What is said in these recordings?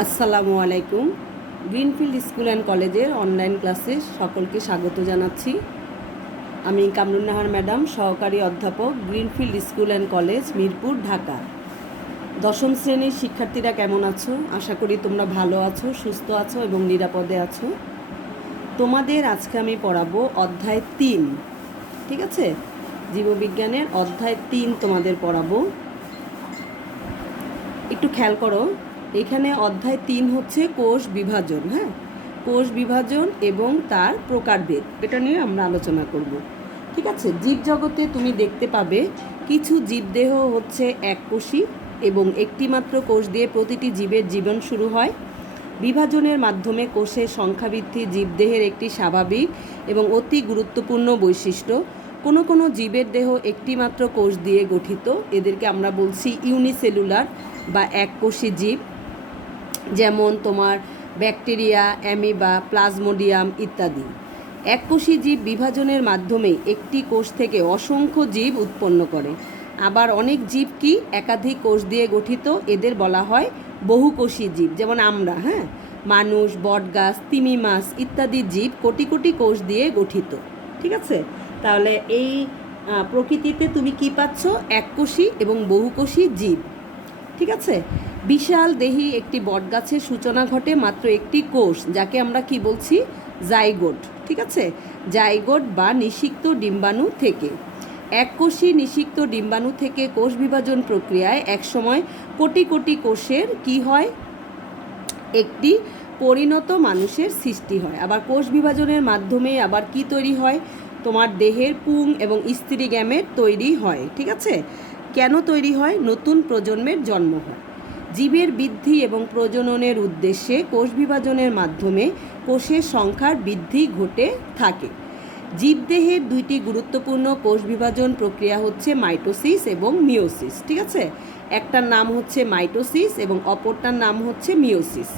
আসসালামু আলাইকুম। Greenfield school and কলেজের অনলাইন ক্লাসে সকলকে স্বাগত জানাচ্ছি। আমি কামরুন্নাহার ম্যাডাম, সহকারী অধ্যাপক, greenfield school and college, Mirpur, Dhaka. দশম শ্রেণীর শিক্ষার্থীরা কেমন আছো? আশা করি তোমরা ভালো আছো, সুস্থ আছো এবং নিরাপদে আছো। তোমাদের আজকে আমি পড়াবো অধ্যায় 3, ঠিক আছে? জীববিজ্ঞানের অধ্যায় 3 তোমাদের পড়াবো। একটু খেয়াল করো, এখানে অধ্যায় 3 হচ্ছে কোষ বিভাজন। হ্যাঁ, কোষ বিভাজন এবং তার প্রকারভেদ, এটা নিয়ে আমরা আলোচনা করব। ঠিক আছে, জীবজগতে তুমি দেখতে পাবে কিছু জীবদেহ হচ্ছে এককোষী এবং একটি মাত্র কোষ দিয়ে প্রতিটি জীবের জীবন শুরু হয়। বিভাজনের মাধ্যমে কোষের সংখ্যা বৃদ্ধি জীবদেহের একটি স্বাভাবিক এবং অতি গুরুত্বপূর্ণ বৈশিষ্ট্য। কোনো কোনো জীবের দেহ একটি মাত্র কোষ দিয়ে গঠিত, এদেরকে আমরা বলছি ইউনিসেলুলার বা এককোষী জীব, যেমন তোমার ব্যাকটেরিয়া, অ্যামিবা, প্লাজমোডিয়াম ইত্যাদি। এককোষী জীব বিভাজনের মাধ্যমে একটি কোষ থেকে অসংখ্য জীব উৎপন্ন করে। আবার অনেক জীব কি একাধিক কোষ দিয়ে গঠিত, এদের বলা হয় বহুকোষী জীব। যেমন আমরা, হ্যাঁ, মানুষ, বটগাছ, তিমি মাছ ইত্যাদি জীব কোটি কোটি কোষ দিয়ে গঠিত। ঠিক আছে, তাহলে এই প্রকৃতিতে তুমি কি পাচ্ছ? এককোষী এবং বহুকোষী জীব। ঠিক আছে, বিশাল দেহি একটি বটগাছের সূচনা ঘটে মাত্র একটি কোষ, যাকে আমরা কি বলছি? জাইগোট। ঠিক আছে, জাইগোট বা নিষিক্ত ডিম্বাণু থেকে। এককোষী নিষিক্ত ডিম্বাণু থেকে কোষ বিভাজন প্রক্রিয়ায় একসময় কোটি কোটি কোষের কি হয়? একটি পরিণত মানুষের সৃষ্টি হয়। আবার কোষ বিভাজনের মাধ্যমে আবার কি তৈরি হয়? তোমার দেহের পুং এবং স্ত্রী গ্যামেট তৈরি হয়। ঠিক আছে, কেন তৈরি হয়? নতুন প্রজন্মের জন্ম হয়। জীবের বৃদ্ধি এবং প্রজননের উদ্দেশ্যে কোষ বিভাজনের মাধ্যমে কোষের সংখ্যার বৃদ্ধি ঘটে থাকে। জীবদেহের দুইটি গুরুত্বপূর্ণ কোষ বিভাজন প্রক্রিয়া হচ্ছে মাইটোসিস এবং মিওসিস। ঠিক আছে, একটার নাম হচ্ছে মাইটোসিস এবং অপরটার নাম হচ্ছে মিওসিস।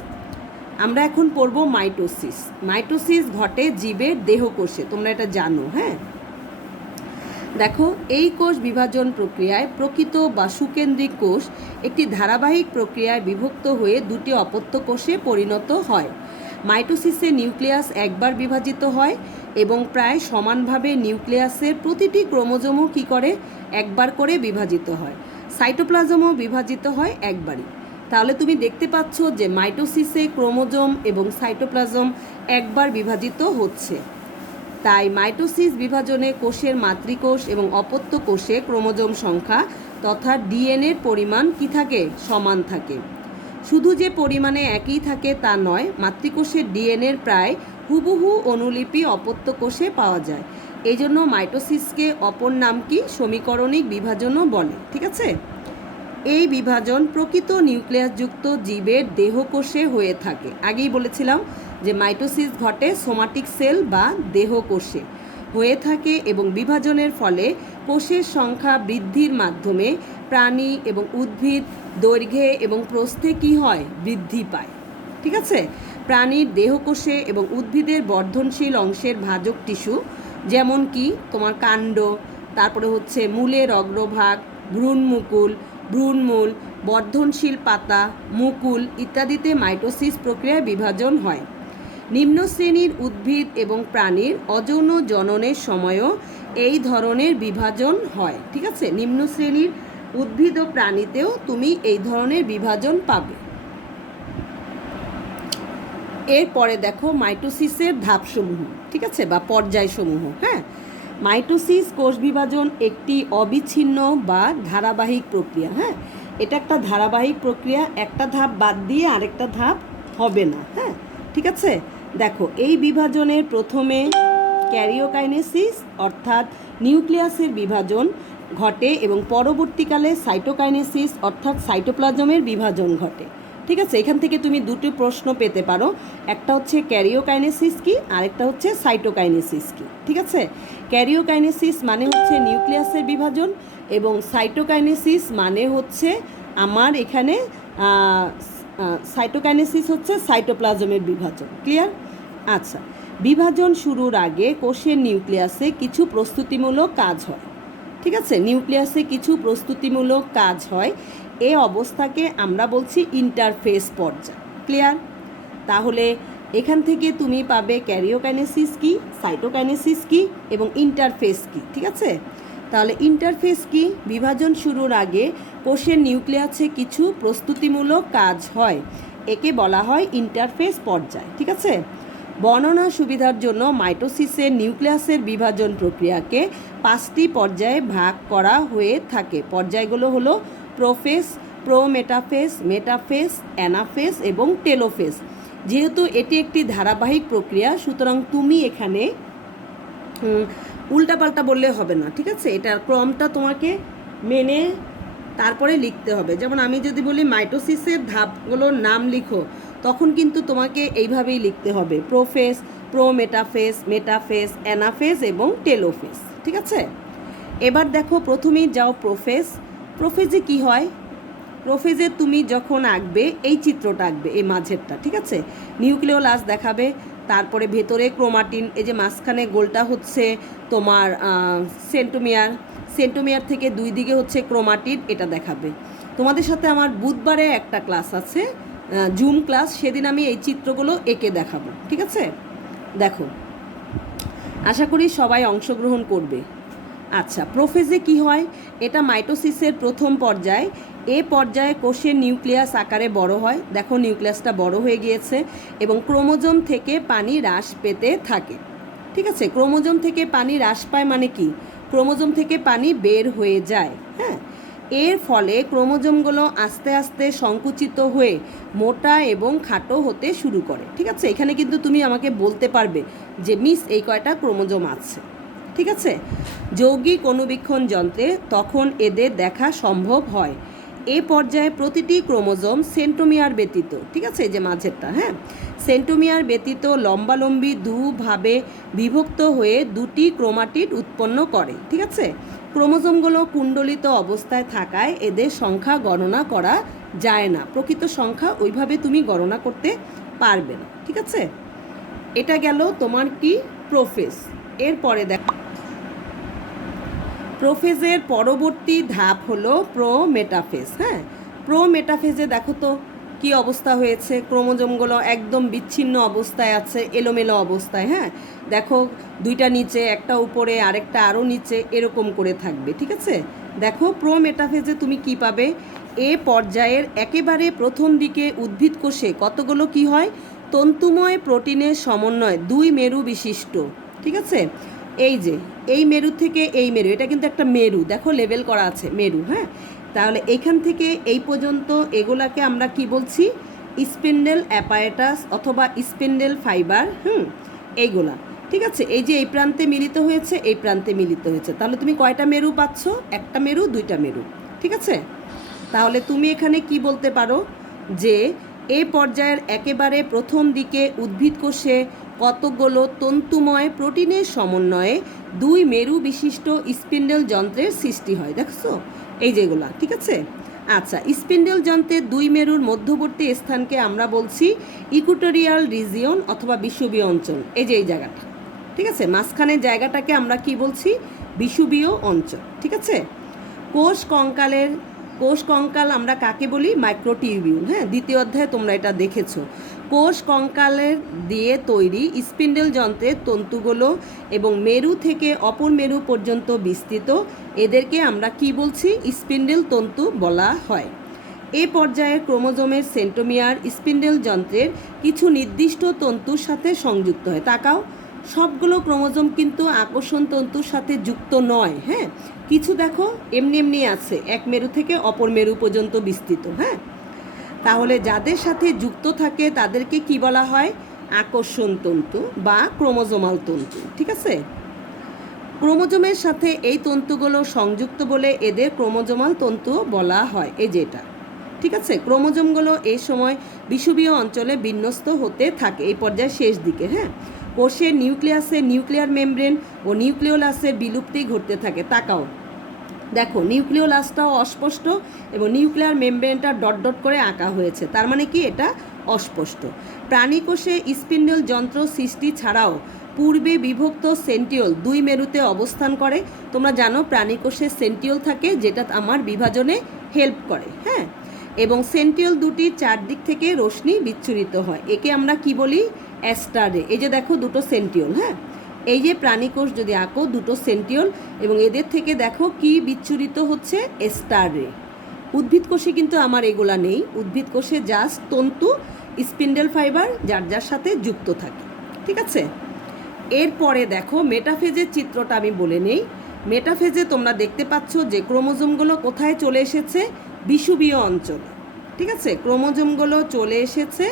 আমরা এখন পড়ব মাইটোসিস। মাইটোসিস ঘটে জীবের দেহকোষে, তোমরা এটা জানো। হ্যাঁ, দেখো, এই কোষ বিভাজন প্রক্রিয়ায় প্রকৃত বা সুকেন্দ্রিক কোষ একটি ধারাবাহিক প্রক্রিয়ায় বিভক্ত হয়ে দুটি অপত্য কোষে পরিণত হয়। মাইটোসিসে নিউক্লিয়াস একবার বিভাজিত হয় এবং প্রায় সমানভাবে নিউক্লিয়াসের প্রতিটি ক্রোমোজোমও কী করে? একবার করে বিভাজিত হয়। সাইটোপ্লাজমও বিভাজিত হয় একবারই। তাহলে তুমি দেখতে পাচ্ছ যে মাইটোসিসে ক্রোমোজোম এবং সাইটোপ্লাজম একবার বিভাজিত হচ্ছে। তাই মাইটোসিস বিভাজনে কোষের মাতৃকোষ এবং অপত্য কোষে ক্রোমোজোম সংখ্যা তথা ডিএনএর পরিমাণ কি থাকে? সমান থাকে। শুধু যে পরিমাণে একই থাকে তা নয়, মাতৃকোষের ডিএনএর প্রায় হুবহু অনুলিপি অপত্য কোষে পাওয়া যায়। এই জন্য মাইটোসিসকে অপর নাম কি? সমীকরণিক বিভাজনও বলে। ঠিক আছে, এই বিভাজন প্রকৃত নিউক্লিয়াসযুক্ত জীবের দেহকোষে হয়ে থাকে। আগেই বলেছিলাম যে মাইটোসিস ঘটে সোমাটিক সেল বা দেহকোষে হয়ে থাকে এবং বিভাজনের ফলে কোষের সংখ্যা বৃদ্ধির মাধ্যমে প্রাণী এবং উদ্ভিদ দৈর্ঘ্যে এবং প্রস্থে কী হয়? বৃদ্ধি পায়। ঠিক আছে, প্রাণীর দেহকোষে এবং উদ্ভিদের বর্ধনশীল অংশের ভাজক টিস্যু, যেমন কি তোমার কাণ্ড, তারপরে হচ্ছে মূলের অগ্রভাগ, ভ্রূণমুকুল, ভ্রূণমূল, বর্ধনশীল পাতা, মুকুল ইত্যাদিতে মাইটোসিস প্রক্রিয়ায় বিভাজন হয়। নিম্ন শ্রেণীর উদ্ভিদ এবং প্রাণীর অযৌন জননের সময়ও এই ধরনের বিভাজন হয়। ঠিক আছে, নিম্ন শ্রেণীর উদ্ভিদ ও প্রাণীতেও তুমি এই ধরনের বিভাজন পাবে। এরপরে দেখো মাইটোসিসের ধাপসমূহ, ঠিক আছে, বা পর্যায়সমূহ। হ্যাঁ, মাইটোসিস কোষ বিভাজন একটি অবিচ্ছিন্ন বা ধারাবাহিক প্রক্রিয়া। হ্যাঁ, এটা একটা ধারাবাহিক প্রক্রিয়া, একটা ধাপ বাদ দিয়ে আরেকটা ধাপ হবে না। হ্যাঁ, ঠিক আছে, দেখো, এই বিভাজনের প্রথমে ক্যারিওকাইনেসিস অর্থাৎ নিউক্লিয়াসের বিভাজন ঘটে এবং পরবর্তীকালে সাইটোকাইনেসিস অর্থাৎ সাইটোপ্লাজমের বিভাজন ঘটে। ঠিক আছে, এখান থেকে তুমি দুটো প্রশ্ন পেতে পারো, একটা হচ্ছে ক্যারিওকাইনেসিস কি, আরেকটা হচ্ছে সাইটোকাইনেসিস কি। ঠিক আছে, ক্যারিওকাইনেসিস মানে হচ্ছে নিউক্লিয়াসের বিভাজন এবং সাইটোকাইনেসিস মানে হচ্ছে আমার এখানে সাইটোকাইনেসিস হচ্ছে সাইটোপ্লাজমের বিভাজন। ক্লিয়ার? আচ্ছা, বিভাজন শুরুর আগে কোষের নিউক্লিয়াসে কিছু প্রস্তুতিমূলক কাজ হয়। ঠিক আছে, নিউক্লিয়াসে কিছু প্রস্তুতিমূলক কাজ হয়। এই অবস্থাকে আমরা বলছি ইন্টারফেস পর্যায়। ক্লিয়ার? তাহলে এখান থেকে তুমি পাবে ক্যারিওকাইনেসিস কি, সাইটোকাইনেসিস কি এবং ইন্টারফেস কি। ঠিক আছে, তাহলে ইন্টারফেস কি? বিভাজন শুরুর আগে কোষের নিউক্লিয়াসে কিছু প্রস্তুতিমূলক কাজ হয়, একে বলা হয় ইন্টারফেস পর্যায়। ঠিক আছে, বর্ণনা সুবিধার জন্য মাইটোসিসের নিউক্লিয়াসের বিভাজন প্রক্রিয়াকে 5টি পর্যায়ে ভাগ করা হয়ে থাকে। পর্যায়গুলো হলো প্রোফেস, প্রোমেটাফেস, মেটাফেস, অ্যানাফেস এবং টেলোফেস। যেহেতু এটি একটি ধারাবাহিক প্রক্রিয়া, সুতরাং তুমি এখানে উল্টাপাল্টা বললে হবে না। ঠিক আছে, এটার ক্রমটা তোমাকে মেনে তারপরে লিখতে হবে। যেমন আমি যদি বলি মাইটোসিসের ধাপগুলোর নাম লিখো, তখন কিন্তু তোমাকে এইভাবেই লিখতে হবে: প্রোফেস, প্রোমেটাফেস, মেটাফেস, অ্যানাফেস এবং টেলোফেস। ঠিক আছে, এবার দেখো প্রথমেই যাও প্রোফেস। প্রোফেসে কি হয়? প্রোফেজে তুমি যখন আঁকবে এই চিত্রটা আঁকবে, এই মাঝেরটা। ঠিক আছে, নিউক্লিওলাস দেখাবে, তারপরে ভেতরে ক্রোমাটিন, এই যে মাঝখানে গোলটা হচ্ছে তোমার সেন্টোমিয়ার, সেন্টোমিয়ার থেকে দুই দিকে হচ্ছে ক্রোমাটিন, এটা দেখাবে। তোমাদের সাথে আমার বুধবারে একটা ক্লাস আছে, জুম ক্লাস, সেদিন আমি এই চিত্রগুলো এঁকে দেখাবো। ঠিক আছে, দেখো, আশা করি সবাই অংশগ্রহণ করবে। আচ্ছা, প্রোফেজে কি হয়? এটা মাইটোসিসের প্রথম পর্যায়। এ পর্যায়ে কোষের নিউক্লিয়াস আকারে বড় হয়, দেখো নিউক্লিয়াসটা বড় হয়ে গিয়েছে, এবং ক্রোমোজোম থেকে পানি হ্রাস পেতে থাকে। ঠিক আছে, ক্রোমোজোম থেকে পানি হ্রাস পায় মানে কি? ক্রোমোজোম থেকে পানি বের হয়ে যায়। হ্যাঁ, এর ফলে ক্রোমোজোমগুলো আস্তে আস্তে সংকুচিত হয়ে মোটা এবং খাটো হতে শুরু করে। ঠিক আছে, এখানে কিন্তু তুমি আমাকে বলতে পারবে যে মিস এই কয়টা ক্রোমোজোম আছে। ঠিক আছে, যৌগিক অণুবীক্ষণ যন্ত্রে তখন এদের দেখা সম্ভব হয়। এ পর্যায়ে প্রতিটি ক্রোমোজোম সেন্টোমিয়ার ব্যতীত, ঠিক আছে, এই যে মাঝেরটা, হ্যাঁ, সেন্টোমিয়ার ব্যতীত লম্বালম্বি দুভাবে বিভক্ত হয়ে দুটি ক্রোমাটিড উৎপন্ন করে। ঠিক আছে, ক্রোমোজোমগুলো কুণ্ডলিত অবস্থায় থাকায় এদের সংখ্যা গণনা করা যায় না। প্রকৃত সংখ্যা ওইভাবে তুমি গণনা করতে পারবে না। ঠিক আছে, এটা গেল তোমার কি? প্রোফেজ। এরপরে দেখো, প্রোফেজের পরবর্তী ধাপ হলো প্রোমেটাফেজ। হ্যাঁ, প্রোমেটাফেজে দেখো তো কি অবস্থা হয়েছে, ক্রোমোজোমগুলো একদম বিচ্ছিন্ন অবস্থায় আছে, এলোমেলো অবস্থায়। হ্যাঁ, দেখো দুইটা নিচে, একটা উপরে, আরেকটা আরও নিচে, এরকম করে থাকবে। ঠিক আছে, দেখো প্রোমেটাফেজে তুমি কি পাবে? এ পর্যায়ের একেবারে প্রথম দিকে উদ্ভিদ কোষে কতগুলো কি হয়? তন্তুময় প্রোটিনের সমন্বয়, দুই মেরু বিশিষ্ট। ঠিক আছে, এই যে এই মেরু থেকে এই মেরু, এটা কিন্তু একটা মেরু, দেখো লেবেল করা আছে মেরু। হ্যাঁ, তাহলে এইখান থেকে এই পর্যন্ত এগুলাকে আমরা কি বলছি? স্পিন্ডেল অ্যাপারেটাস অথবা স্পিন্ডেল ফাইবার। এইগুলা, ঠিক আছে, এই যে এই প্রান্তে মিলিত হয়েছে, এই প্রান্তে মিলিত হয়েছে। তাহলে তুমি কয়টা মেরু পাচ্ছ? একটা মেরু, দুইটা মেরু। ঠিক আছে, তাহলে তুমি এখানে কি বলতে পারো যে এই পর্যায়ের একেবারে প্রথম দিকে উদ্ভিদ কোষে কতগুলো তন্তুময় প্রোটিনের সমন্বয়ে দুই মেরু বিশিষ্ট স্পিন্ডেল যন্ত্রের সৃষ্টি হয়। দেখছো এই যেগুলা, ঠিক আছে। আচ্ছা, স্পিন্ডেল যন্ত্রের দুই মেরুর মধ্যবর্তী স্থানকে আমরা বলছি ইকুটোরিয়াল রিজিয়ন অথবা বিষুবীয় অঞ্চল। এই যে এই জায়গাটা, ঠিক আছে, মাঝখানের জায়গাটাকে আমরা কি বলছি? বিষুবীয় অঞ্চল। ঠিক আছে, কোষ কঙ্কাল আমরা কাকে বলি? মাইক্রোটিউবিউল। হ্যাঁ, দ্বিতীয় অধ্যায়ে তোমরা এটা দেখেছো। কোষ কঙ্কালের দিয়ে তৈরি স্পিন্ডেল যন্ত্রের তন্তুগুলো এবং মেরু থেকে অপর মেরু পর্যন্ত বিস্তৃত, এদেরকে আমরা কি বলছি? স্পিন্ডেল তন্তু বলা হয়। এ পর্যায়ে ক্রোমোজোমের সেন্টোমিয়ার স্পিন্ডেল যন্ত্রের কিছু নির্দিষ্ট তন্তুর সাথে সংযুক্ত হয়। তাকাও, সবগুলো ক্রোমোজোম কিন্তু আকর্ষণ তন্তুর সাথে যুক্ত নয়। হ্যাঁ, কিছু দেখো এমনি এমনি আছে, এক মেরু থেকে অপর মেরু পর্যন্ত বিস্তৃত। হ্যাঁ, তাহলে যাদের সাথে যুক্ত থাকে তাদেরকে কি বলা হয়? আকর্ষণ তন্তু বা ক্রোমোজোমাল তন্তু। ঠিক আছে, ক্রোমোজোমের সাথে এই তন্তুগুলো সংযুক্ত বলে এদের ক্রোমোজোমাল তন্তু বলা হয়। এই যে এটা, ঠিক আছে, ক্রোমোজোমগুলো এই সময় বিষুবীয় অঞ্চলে বিন্যস্ত হতে থাকে এই পর্যায়ের শেষ দিকে। হ্যাঁ, কোষের নিউক্লিয়াসে নিউক্লিয়ার মেমব্রেন ও নিউক্লিওলাসের বিলুপ্তি ঘটতে থাকে। তাকাও, দেখো নিউক্লিওলাসটাও অস্পষ্ট এবং নিউক্লিয়ার মেমব্রেনটা ডট ডট করে আঁকা হয়েছে, তার মানে কি? এটা অস্পষ্ট। প্রাণীকোষে স্পিন্ডেল যন্ত্র সৃষ্টি ছাড়াও পূর্বে বিভক্ত সেন্টিওল দুই মেরুতে অবস্থান করে। তোমরা জানো প্রাণীকোষে সেন্টিওল থাকে, যেটা আমার বিভাজনে হেল্প করে। হ্যাঁ, এবং সেন্ট্রিওল দুটির চারদিক থেকে রশ্মি বিচ্ছুরিত হয়, একে আমরা কি বলি? অ্যাস্টার রে। এই যে দেখো দুটো সেন্ট্রিওল, হ্যাঁ, এই যে প্রাণীকোষ যদি আঁকো দুটো সেন্ট্রিওল, এবং এদের থেকে দেখো কি বিচ্ছুরিত হচ্ছে? অ্যাস্টার রে। উদ্ভিদ কোষে কিন্তু আমার এগুলা নেই, উদ্ভিদ কোষে জাস্ট তন্তু, স্পিন্ডেল ফাইবার যার যার সাথে যুক্ত থাকে, ঠিক আছে? এরপরে দেখো মেটাফেজের চিত্রটা আমি বলে নেই। মেটাফেজে তোমরা দেখতে পাচ্ছ যে ক্রোমোজোমগুলো কোথায় চলে এসেছে? বিষুবীয় অঞ্চলে, ঠিক আছে? ক্রোমোজোমগুলো চলে এসেছে,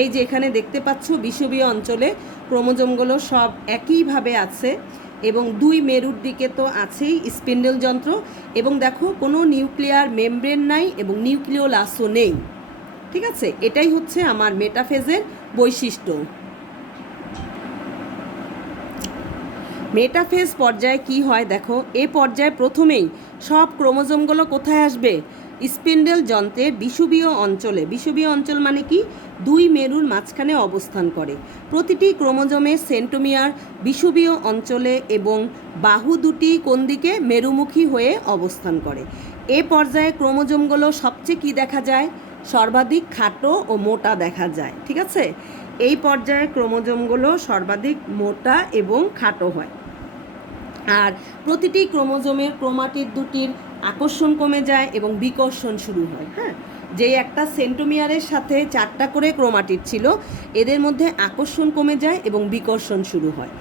এই যে এখানে দেখতে পাচ্ছ বিষুবীয় অঞ্চলে ক্রোমোজোমগুলো সব একইভাবে আছে, এবং দুই মেরুর দিকে তো আছেই স্পিন্ডেল যন্ত্র, এবং দেখো কোনো নিউক্লিয়ার মেমব্রেন নাই এবং নিউক্লিওলাসও নেই, ঠিক আছে? এটাই হচ্ছে আমার মেটাফেজের বৈশিষ্ট্য। মেটাফেজ পর্যায়ে কি হয় দেখো, এ পর্যায়ে প্রথমেই সব ক্রোমোজোমগুলো কোথায় আসবে? স্পিন্ডেল যন্ত্রের বিষুবীয় অঞ্চলে। বিষুবীয় অঞ্চল মানে কি? দুই মেরুর মাঝখানে অবস্থান করে। প্রতিটি ক্রোমোজোমের সেন্ট্রোমিয়ার বিষুবীয় অঞ্চলে এবং বাহু দুটি কোন দিকে? মেরুমুখী হয়ে অবস্থান করে। এ পর্যায়ে ক্রোমোজোমগুলো সবচেয়ে কি দেখা যায়? সর্বাধিক খাটো ও মোটা দেখা যায়, ঠিক আছে? এই পর্যায়ে ক্রোমোজোমগুলো সর্বাধিক মোটা এবং খাটো হয়। আর প্রতিটি ক্রোমোজোমের ক্রোমাটিড দুটির আকর্ষণ কমে যায় এবং বিকর্ষণ শুরু হয়, হ্যাঁ, যে একটা সেন্ট্রোমিয়ারের সাথে 4টা করে ক্রোমাটিড ছিল, এদের মধ্যে আকর্ষণ কমে যায় এবং বিকর্ষণ শুরু হয়।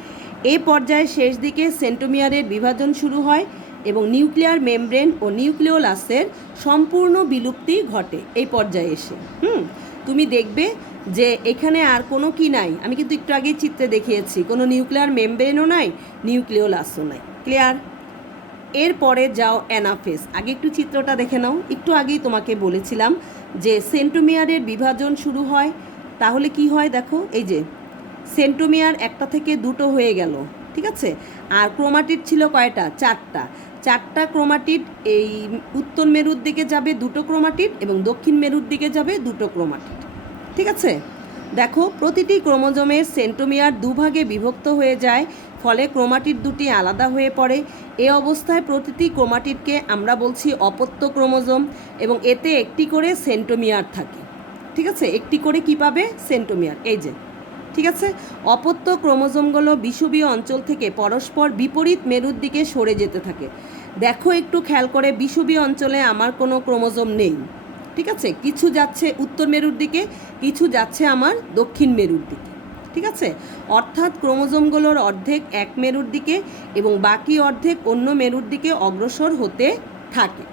এই পর্যায়ে শেষ দিকে সেন্ট্রোমিয়ারের বিভাজন শুরু হয় এবং নিউক্লিয়ার মেমব্রেন ও নিউক্লিওলাসের সম্পূর্ণ বিলুপ্তি ঘটে এই পর্যায়ে এসে। তুমি দেখবে যে এখানে আর কোনো কি নাই, আমি কিন্তু একটু আগে চিত্রে দেখিয়েছি, কোনো নিউক্লিয়ার মেমব্রেনও নাই, নিউক্লিওলাসও নাই। ক্লিয়ার? এরপরে যাও অ্যানাফেজ। আগে একটু চিত্রটা দেখে নাও। একটু আগেই তোমাকে বলেছিলাম যে সেন্ট্রোমিয়ারের বিভাজন শুরু হয়, তাহলে কি হয় দেখো, এই যে সেন্ট্রোমিয়ার একটা থেকে দুটো হয়ে গেল, ঠিক আছে? আর ক্রোমাটিড ছিল কয়টা? 4টা ক্রোমাটিড। এই উত্তর মেরুর দিকে যাবে দুটো ক্রোমাটিড এবং দক্ষিণ মেরুর দিকে যাবে দুটো ক্রোমাটিড, ঠিক আছে? দেখো প্রতিটি ক্রোমোজোমের সেন্ট্রোমিয়ার দুভাগে বিভক্ত হয়ে যায়, ফলে ক্রোমাটিড দুটি আলাদা হয়ে পড়ে। এ অবস্থায় প্রতিটি ক্রোমাটিডকে আমরা বলছি অপত্য ক্রোমোজোম, এবং এতে একটি করে সেন্ট্রোমিয়ার থাকে, ঠিক আছে? একটি করে কি পাবে? সেন্ট্রোমিয়ার, এই যে, ঠিক আছে? অপত্য ক্রোমোজোমগুলো বিষুবীয় অঞ্চল থেকে পরস্পর বিপরীত মেরুর দিকে সরে যেতে থাকে। দেখো একটু খেয়াল করে, বিষুবীয় অঞ্চলে আমার কোনো ক্রোমোজোম নেই, ঠিক আছে? কিছু যাচ্ছে উত্তর মেরুর দিকে, কিছু যাচ্ছে আমার দক্ষিণ মেরুর দিকে, ঠিক আছে? অর্থাৎ ক্রোমোজোমগুলোর অর্ধেক এক মেরুর দিকে এবং বাকি অর্ধেক অন্য মেরুর দিকে অগ্রসর হতে থাকে।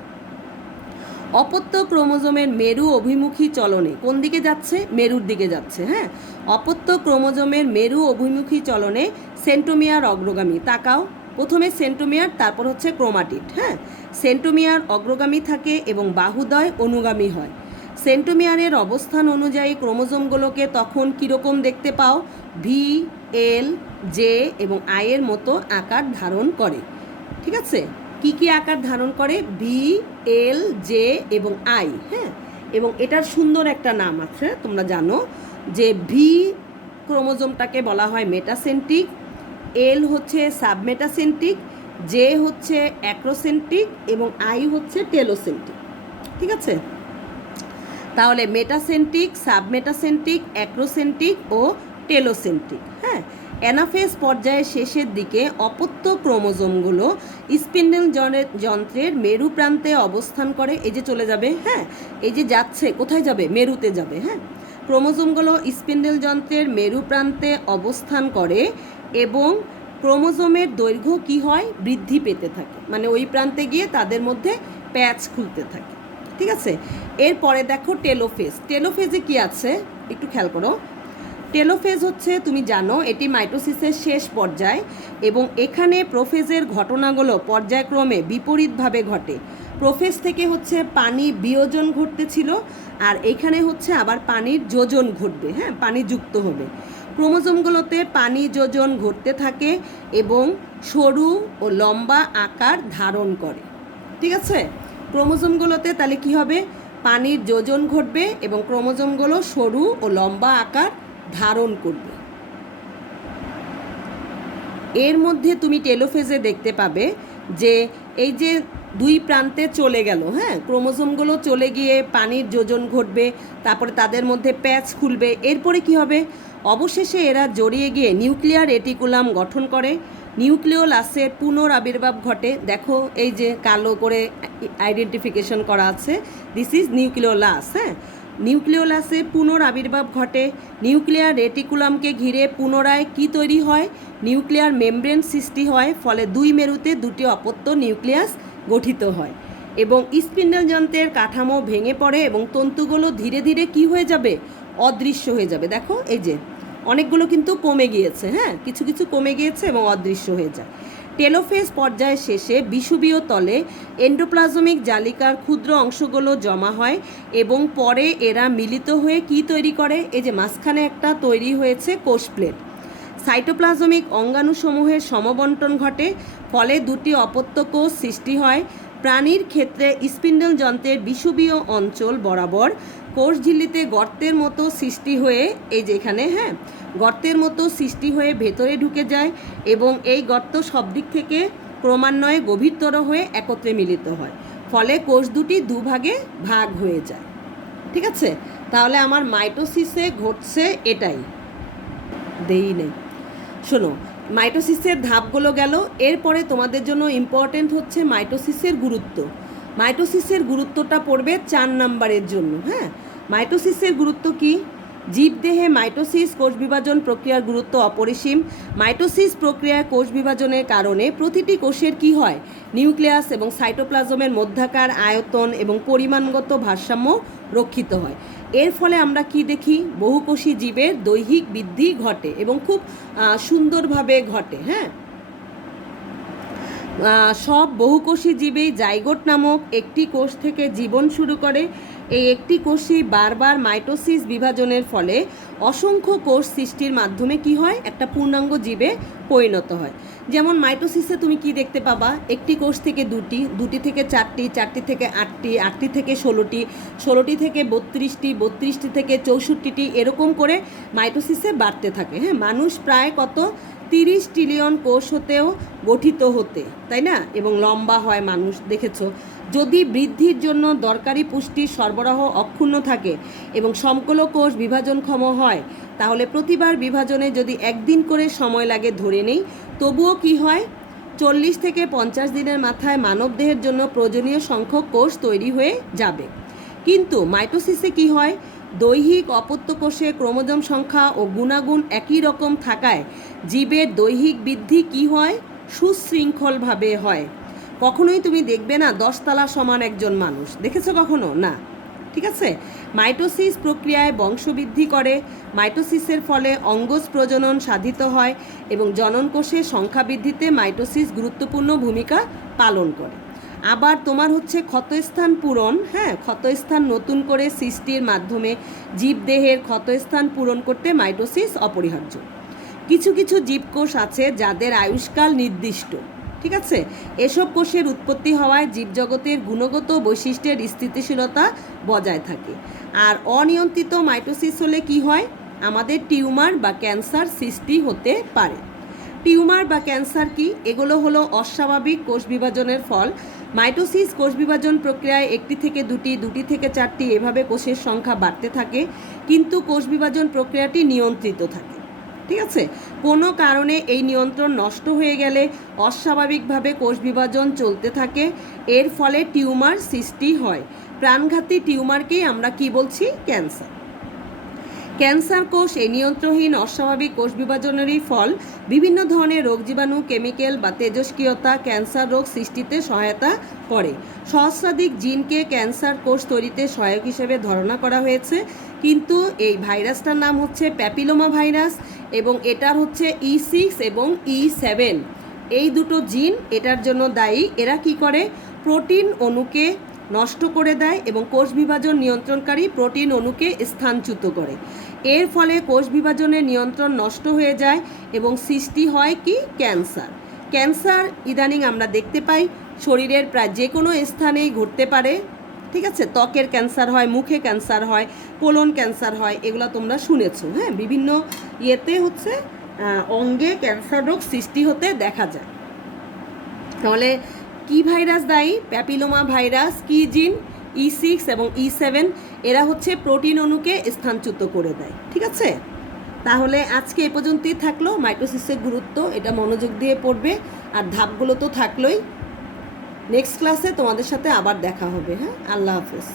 অপত্য ক্রোমোজোমের মেরু অভিমুখী চলনে কোন দিকে যাচ্ছে? মেরুর দিকে যাচ্ছে, হ্যাঁ। অপত্য ক্রোমোজোমের মেরু অভিমুখী চলনে সেন্ট্রোমিয়ার অগ্রগামী। তাকাও, প্রথমে সেন্ট্রোমিয়ার, তারপর হচ্ছে ক্রোমাটিড, হ্যাঁ। সেন্ট্রোমিয়ার অগ্রগামী থাকে এবং বাহুদ্বয় অনুগামী হয়। সেন্ট্রোমিয়ারের অবস্থান অনুযায়ী ক্রোমোজোমগুলোকে তখন কীরকম দেখতে পাও? ভি, এল, জে এবং আইয়ের মতো আকার ধারণ করে, ঠিক আছে? কি কি আকার ধারণ করে? ভি, এল, জে এবং আই, হ্যাঁ। এবং এটার সুন্দর একটা নাম আছে, তোমরা জানো যে ভি ক্রোমোজোমটাকে বলা হয় মেটাসেন্ট্রিক, এল হচ্ছে সাবমেটাসেন্ট্রিক, জে হচ্ছে অ্যাক্রোসেন্ট্রিক এবং আই হচ্ছে টেলোসেন্ট্রিক, ঠিক আছে? তাহলে মেটাসেন্ট্রিক, সাবমেটাসেন্ট্রিক, অ্যাক্রোসেন্ট্রিক ও টেলোসেন্ট্রিক, হ্যাঁ। অ্যানাফেজ পর্যায়ের শেষের দিকে অপত্য ক্রোমোজোমগুলো স্পিন্ডেল যন্ত্রের মেরু প্রান্তে অবস্থান করে, এই যে চলে যাবে, হ্যাঁ, এই যে যাচ্ছে, কোথায় যাবে? মেরুতে যাবে, হ্যাঁ। ক্রোমোজোমগুলো স্পিন্ডেল যন্ত্রের মেরু প্রান্তে অবস্থান করে এবং ক্রোমোজোমের দৈর্ঘ্য কি হয়? বৃদ্ধি পেতে থাকে, মানে ওই প্রান্তে গিয়ে তাদের মধ্যে প্যাচ খুলতে থাকে, ঠিক আছে? এরপরে দেখো টেলোফেজ। টেলোফেজে কি আছে একটু খেয়াল করো। টেলোফেজ হচ্ছে, তুমি জানো, এটি মাইটোসিসের শেষ পর্যায় এবং এখানে প্রোফেজের ঘটনাগুলো পর্যায়ক্রমে বিপরীতভাবে ঘটে। প্রোফেজ থেকে হচ্ছে পানি বিয়োজন ঘটতেছিল, আর এখানে হচ্ছে আবার পানির যোজন ঘটবে, হ্যাঁ, পানি যুক্ত হবে। ক্রোমোজোমগুলোতে পানি যোজন ঘটতে থাকে এবং সরু ও লম্বা আকার ধারণ করে, ঠিক আছে? ক্রোমোজোমগুলোতে তাহলে কি হবে? পানির যোজন ঘটবে এবং ক্রোমোজোমগুলো সরু ও লম্বা আকার ধারণ করবে। এর মধ্যে তুমি টেলোফেজে দেখতে পাবে যে এই যে দুই প্রান্তে চলে গেল, হ্যাঁ, ক্রোমোজোমগুলো চলে গিয়ে পানির যোজন ঘটবে, তারপরে তাদের মধ্যে প্যাচ খুলবে, এরপরে কি হবে, অবশেষে এরা জড়িয়ে গিয়ে নিউক্লিয়ার রেটিকুলাম গঠন করে, নিউক্লিওলাসের পুনরাবির্ভাব ঘটে। দেখো এই যে কালো করে আইডেন্টিফিকেশন করা আছে, দিস ইজ নিউক্লিওলাস। হ্যাঁ, নিউক্লিওলাসের পুনরাবির্ভাব ঘটে, নিউক্লিয়ার রেটিকুলামকে ঘিরে পুনরায় কি তৈরি হয়, নিউক্লিয়ার মেমব্রেন সৃষ্টি হয়, ফলে দুই মেরুতে দুটি অপত্য নিউক্লিয়াস গঠিত হয় এবং স্পিন্ডল যন্ত্রের কাঠামো ভেঙে পড়ে এবং তন্তুগুলো ধীরে ধীরে কি হয়ে যাবে, অদৃশ্য হয়ে যাবে। দেখো এই যে অনেকগুলো কিন্তু কমে গিয়েছে, হ্যাঁ, কিছু কিছু কমে গিয়েছে এবং অদৃশ্য হয়ে যায়। টেলোফেজ পর্যায়ের শেষে বিষুবীয় তলে এন্ডোপ্লাজমিক জালিকার ক্ষুদ্র অংশগুলো জমা হয় এবং পরে এরা মিলিত হয়ে কি তৈরি করে, এই যে মাঝখানে একটা তৈরি হয়েছে কোষ প্লেট। সাইটোপ্লাজমিক অঙ্গাণুসমূহের সমবন্টন ঘটে, ফলে দুটি অপত্য কোষ সৃষ্টি হয়। প্রাণীর ক্ষেত্রে স্পিন্ডল যন্ত্রের বিষুবীয় অঞ্চল বরাবর কোষঝিল্লিতে গর্তের মতো সৃষ্টি হয়ে, এই যে এখানে, হ্যাঁ, গর্তের মতো সৃষ্টি হয়ে ভেতরে ঢুকে যায় এবং এই গর্ত সব দিক থেকে ক্রমান্বয়ে গভীরতর হয়ে একত্রে মিলিত হয়, ফলে কোষ দুটি দুভাগে ভাগ হয়ে যায়। ঠিক আছে, তাহলে আমার মাইটোসিসে ঘটছে এটাই, দেই নেই। শোনো, মাইটোসিসের ধাপগুলো গেল, এরপরে তোমাদের জন্য ইম্পর্টেন্ট হচ্ছে মাইটোসিসের গুরুত্ব। মাইটোসিসের গুরুত্বটা পড়বে 4 নাম্বারের জন্য। হ্যাঁ, মাইটোসিসের গুরুত্ব কি? জীবদেহে মাইটোসিস কোষ বিভাজন প্রক্রিয়ার গুরুত্ব অপরিসীম। মাইটোসিস প্রক্রিয়ায় কোষ বিভাজনের কারণে প্রতিটি কোষের কি হয়, নিউক্লিয়াস এবং সাইটোপ্লাজমের মধ্যাকার আয়তন এবং পরিমাণগত ভারসাম্য রক্ষিত হয়। এর ফলে আমরা কি দেখি, বহুকোষী জীবের দৈহিক বৃদ্ধি ঘটে এবং খুব সুন্দরভাবে ঘটে। হ্যাঁ, সব বহুকোষী জীবেই জাইগোট নামক একটি কোষ থেকে জীবন শুরু করে। এই একটি কোষই বারবার মাইটোসিস বিভাজনের ফলে অসংখ্য কোষ সৃষ্টির মাধ্যমে কি হয়, একটা পূর্ণাঙ্গ জীবে পরিণত হয়। যেমন মাইটোসিসে তুমি কি দেখতে পাবা, একটি কোষ থেকে দুটি, দুটি থেকে চারটি, চারটি থেকে আটটি, আটটি থেকে 16টি, 16টি থেকে 32টি, 32টি থেকে 64টি, এরকম করে মাইটোসিসে বাড়তে থাকে। হ্যাঁ, মানুষ প্রায় কত 30 ট্রিলিয়ন কোষ হতেও গঠিত হতে, তাই না, এবং লম্বা হয় মানুষ, দেখেছো। যদি বৃদ্ধির জন্য দরকারি পুষ্টির সরবরাহ অক্ষুণ্ণ থাকে এবং সমকোষ কোষ বিভাজনক্ষম হয়, তাহলে প্রতিবার বিভাজনে যদি একদিন করে সময় লাগে ধরে নেই, তবুও কি হয়, 40 থেকে 50 দিনের মাথায় মানবদেহের জন্য প্রয়োজনীয় সংখ্যক কোষ তৈরি হয়ে যাবে। কিন্তু মাইটোসিসে কি হয়, দৈহিক অপত্য কোষে ক্রোমোজোম সংখ্যা ও গুণাগুণ একই রকম থাকায় জীবের দৈহিক বৃদ্ধি কি হয়, সুশৃঙ্খলভাবে হয়। কখনোই তুমি দেখবে না 10 তলা সমান একজন মানুষ, দেখেছো কখনো? না। ঠিক আছে, মাইটোসিস প্রক্রিয়ায় বংশবৃদ্ধি করে। মাইটোসিসের ফলে অঙ্গজ প্রজনন সাধিত হয় এবং জনন কোষের সংখ্যা বৃদ্ধিতে মাইটোসিস গুরুত্বপূর্ণ ভূমিকা পালন করে। আবার তোমার হচ্ছে ক্ষতস্থান পূরণ। হ্যাঁ, ক্ষতস্থান নতুন করে সৃষ্টির মাধ্যমে জীবদেহের ক্ষতস্থান পূরণ করতে মাইটোসিস অপরিহার্য। কিছু কিছু জীবকোষ আছে যাদের আয়ুষ্কাল নির্দিষ্ট। ঠিক আছে, এসব কোষের উৎপত্তি হওয়ায় জীবজগতের গুণগত বৈশিষ্ট্যের স্থিতিশীলতা বজায় থাকে। আর অনিয়ন্ত্রিত মাইটোসিস হলে কি হয়, আমাদের টিউমার বা ক্যান্সার সৃষ্টি হতে পারে। টিউমার বা ক্যান্সার কি, এগুলো হলো অস্বাভাবিক কোষ বিভাজনের ফল। মাইটোসিস কোষ বিভাজন প্রক্রিয়ায় একটি থেকে দুটি, দুটি থেকে চারটি, এভাবে কোষের সংখ্যা বাড়তে থাকে, কিন্তু কোষ বিভাজন প্রক্রিয়াটি নিয়ন্ত্রিত থাকে। ঠিক আছে, কোনো কারণে এই নিয়ন্ত্রণ নষ্ট হয়ে গেলে অস্বাভাবিকভাবে কোষ বিভাজন চলতে থাকে, এর ফলে টিউমার সৃষ্টি হয়। প্রাণঘাতী টিউমারকেই আমরা কি বলছি, ক্যান্সার। ক্যান্সার কোষ এই নিয়ন্ত্রণহীন অস্বাভাবিক কোষ বিভাজনেরই ফল। বিভিন্ন ধরনের রোগ জীবাণু, কেমিক্যাল বা তেজস্ক্রিয়তা ক্যান্সার রোগ সৃষ্টিতে সহায়তা করে। সহস্রাধিক জিনকে ক্যান্সার কোষ তৈরিতে সহায়ক হিসেবে ধারণা করা হয়েছে, কিন্তু এই ভাইরাসটার নাম হচ্ছে প্যাপিলোমা ভাইরাস এবং এটার হচ্ছে E6 এবং E7, এই দুটো জিন এটার জন্য দায়ী। এরা কি করে, প্রোটিন অণুকে নষ্ট করে দেয় এবং কোষ বিভাজন নিয়ন্ত্রণকারী প্রোটিন অণুকে স্থানচ্যুত করে। এর ফলে কোষ বিভাজনের নিয়ন্ত্রণ নষ্ট হয়ে যায় এবং সৃষ্টি হয় কি, ক্যান্সার। ক্যান্সার ইদানিং আমরা দেখতে পাই শরীরের প্রায় যে কোনো স্থানেই ঘটতে পারে। ঠিক আছে, ত্বকের ক্যান্সার হয়, মুখে ক্যান্সার হয়, কোলন ক্যান্সার হয়, এগুলো তোমরা শুনেছো। হ্যাঁ, বিভিন্ন ইয়েতে হচ্ছে অঙ্গে ক্যান্সার রোগ সৃষ্টি হতে দেখা যায়। তাহলে কি ভাইরাস দায়ী? প্যাপিলোমা ভাইরাস, কি জিন? E6 এবং E7। এরা হচ্ছে প্রোটিন অণুকে স্থানচ্যুত করে দেয়। ঠিক আছে, তাহলে আজকে এ পর্যন্তই থাকলো মাইটোসিসের গুরুত্ব, এটা মনোযোগ দিয়ে পড়বে। আর ধাপগুলো তো থাকলোই। নেক্সট ক্লাসে তোমাদের সাথে আবার দেখা হবে। হ্যাঁ, আল্লাহ হাফেজ।